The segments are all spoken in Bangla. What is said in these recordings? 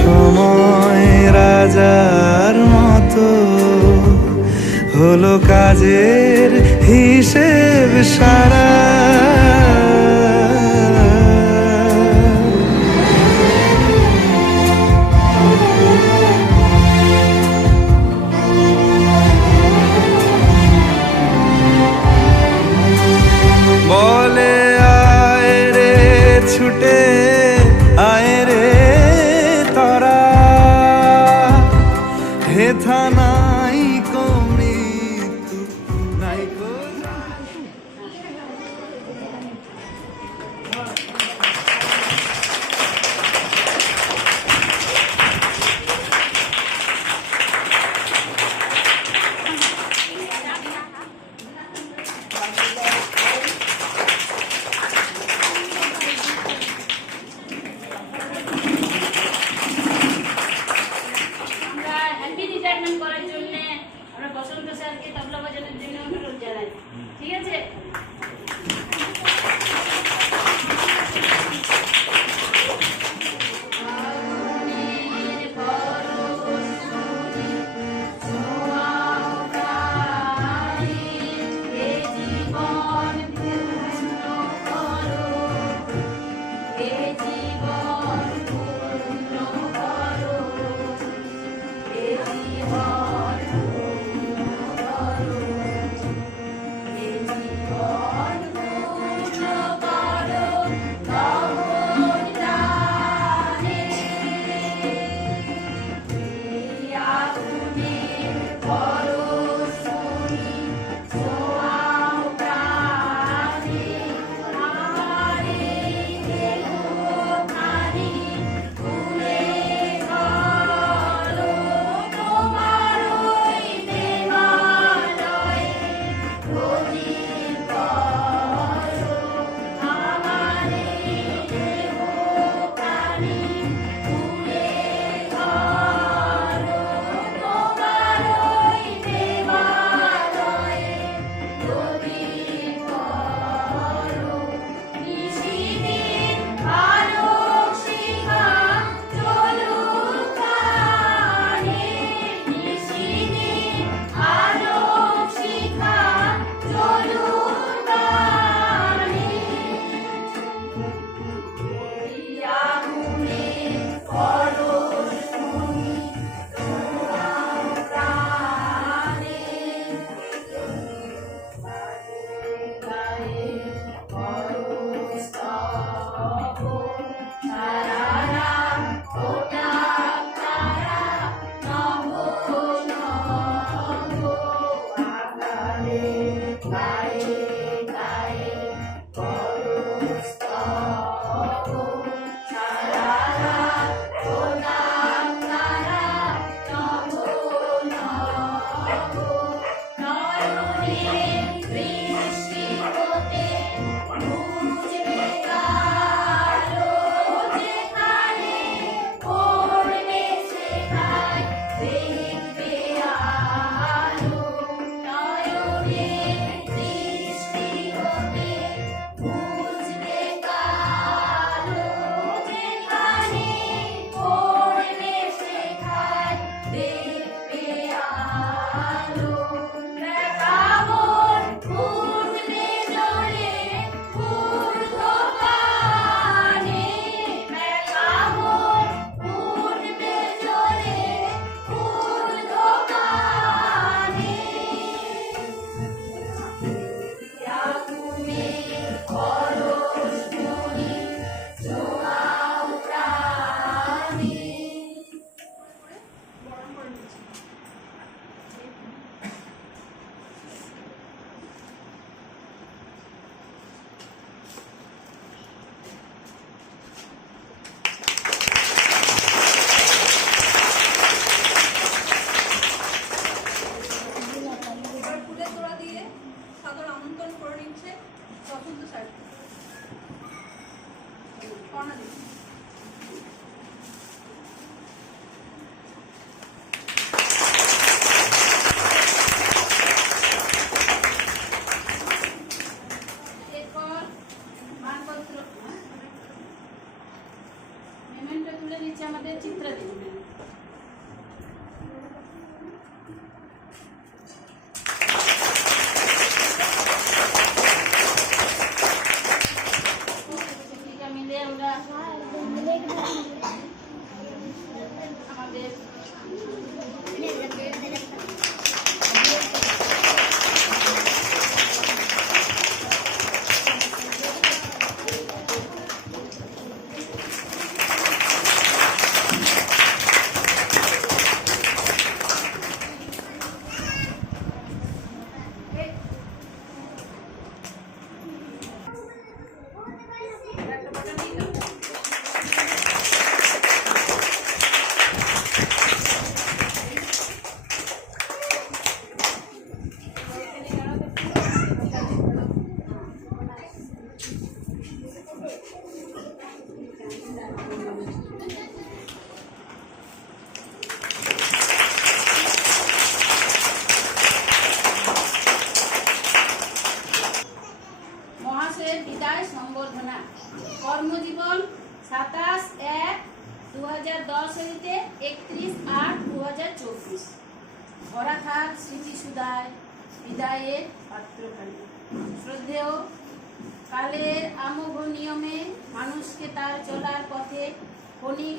সময় রাজার মতো হলো কাজের হিসেব সারা। Bye.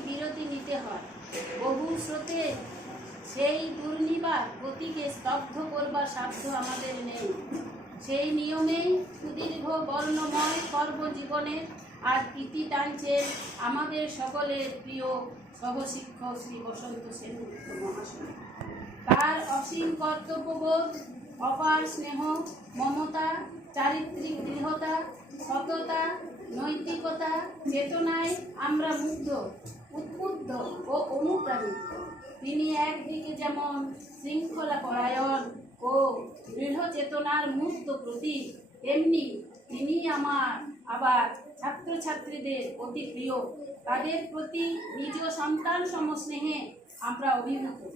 বিরতি নিতে হয়। বহু স্রোতে সেই দুর্নিবার গতিকে স্তব্ধ করবার সাধ্য আমাদের নেই। সেই নিয়মেই সুদীর্ঘ বর্ণময় কর্মজীবনে আর ইতি টানছেন আমাদের সকলের প্রিয় সহশিক্ষক শ্রী বসন্ত সেনগুপ্ত মহাশয়। তার অসীম কর্তব্যবোধ, অপার স্নেহ, মমতা, চারিত্রিক দৃঢ়তা, সততা, নৈতিকতা, চেতনায় আমরা মুগ্ধ। উদ্বুদ্ধ ও অনুপ্রাণিত। তিনি একদিকে যেমন শৃঙ্খলা পরায়ণ ও দৃঢ় চেতনার মুক্ত প্রতীক, তেমনি তিনি আমার আবার ছাত্রছাত্রীদের অতি প্রিয়। তাদের প্রতি নিজ সন্তান সমস্নেহে আমরা অভিভূত।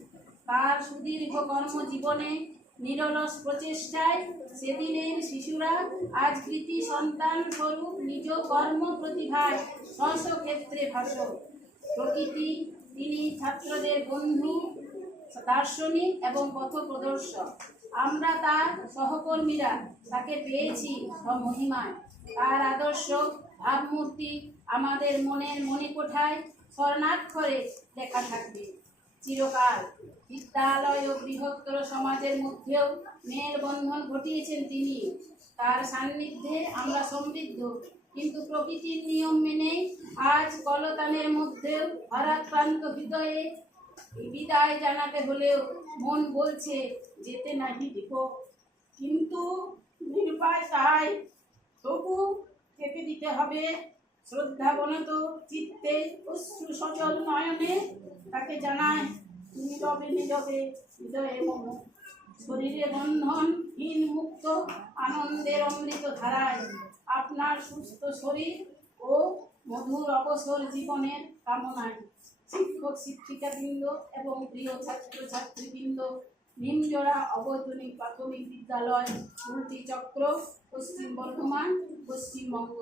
তার সুদীর্ঘ কর্মজীবনে নিরলস প্রচেষ্টায় সেদিনের শিশুরা আজ কৃতি সন্তান স্বরূপ নিজ কর্ম প্রতিভায় স্ব ক্ষেত্রে ভাষক প্রকৃতি, তিনি ছাত্রদের বন্ধু, দার্শনিক এবং পথপ্রদর্শক। আমরা তার সহকর্মীরা তাকে পেয়েছি মহিমায় তার আদর্শ ভাবমূর্তি আমাদের মনের মণিকোঠায় স্বর্ণাক্ষরে লেখা থাকবে। চিরকাল বিদ্যালয় ও বৃহত্তর সমাজের মধ্যেও মেয়ের বন্ধন ঘটিয়েছেন তিনি। তার সান্নিধ্যে আমরা সমৃদ্ধ কিন্তু প্রকৃতির নিয়ম মেনে আজ কলতানের মধ্যেও ভারাক্রান্ত হৃদয়ে বিদায় জানাতে হলেও মন বলছে, যেতে নাহি দিব কিন্তু নির্বায় তাই তবু যেতে দিতে হবে। শ্রদ্ধাবনত চিত্তে অশ্রু সচল নয়নে তাকে জানায়, তুমি রবে নীরবে হৃদয়ে মম। শরীরে বন্ধন হীন মুক্ত আনন্দের অমৃত ধারায় আপনার সুস্থ শরীর ও মধুর অবসর জীবনের কামনায় শিক্ষক, শিক্ষিকাবৃন্দ এবং প্রিয় ছাত্র ছাত্রীবৃন্দ নিমজোড়া অবৈতনিক প্রাথমিক বিদ্যালয় উল্টি চক্র পশ্চিম বর্ধমান, পশ্চিমবঙ্গ।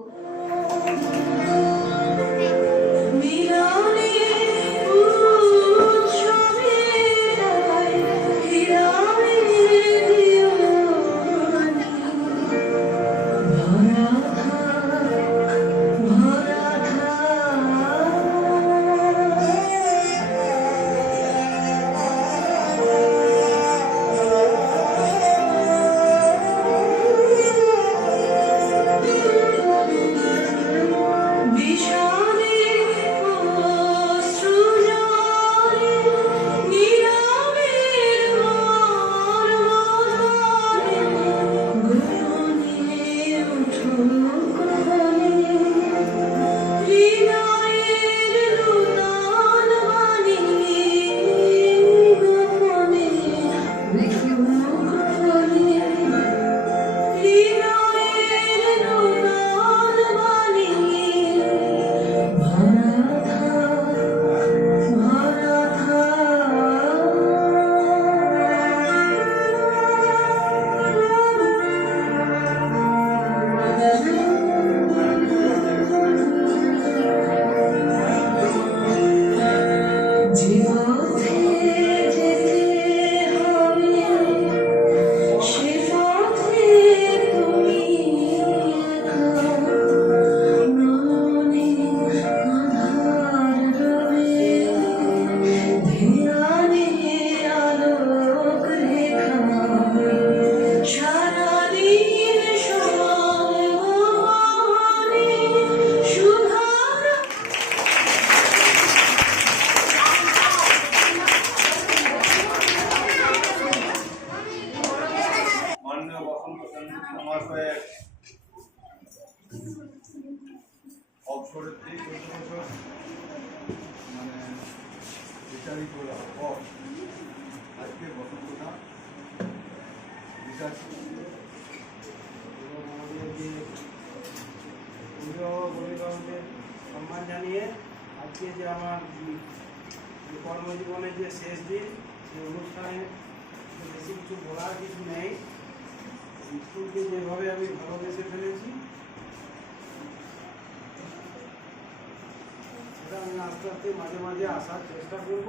সেই অনুষ্ঠানে বেশি কিছু বলার কিছু নেই। স্কুলকে যেভাবে আমি ভালোবেসে ফেলেছি, সেটা আমি আস্তে আস্তে মাঝে মাঝে আসার চেষ্টা করব।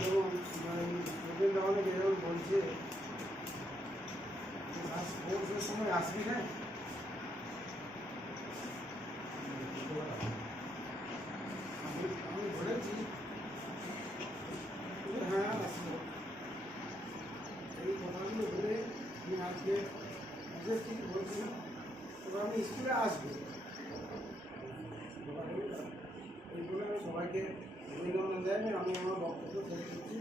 যেমন অনেক যেমন বলছে স্পোর্টসের সময় আসবি না আমি আমি বলেছি যে হ্যাঁ এই কথাগুলো বলে আমি আজকে বিশেষ কিছু বলছি তবে আমি স্কুলে আসব এই বলে আমি সবাইকে অভিনন্দন দেয় আমি আমার বক্তব্য শেষ করছি।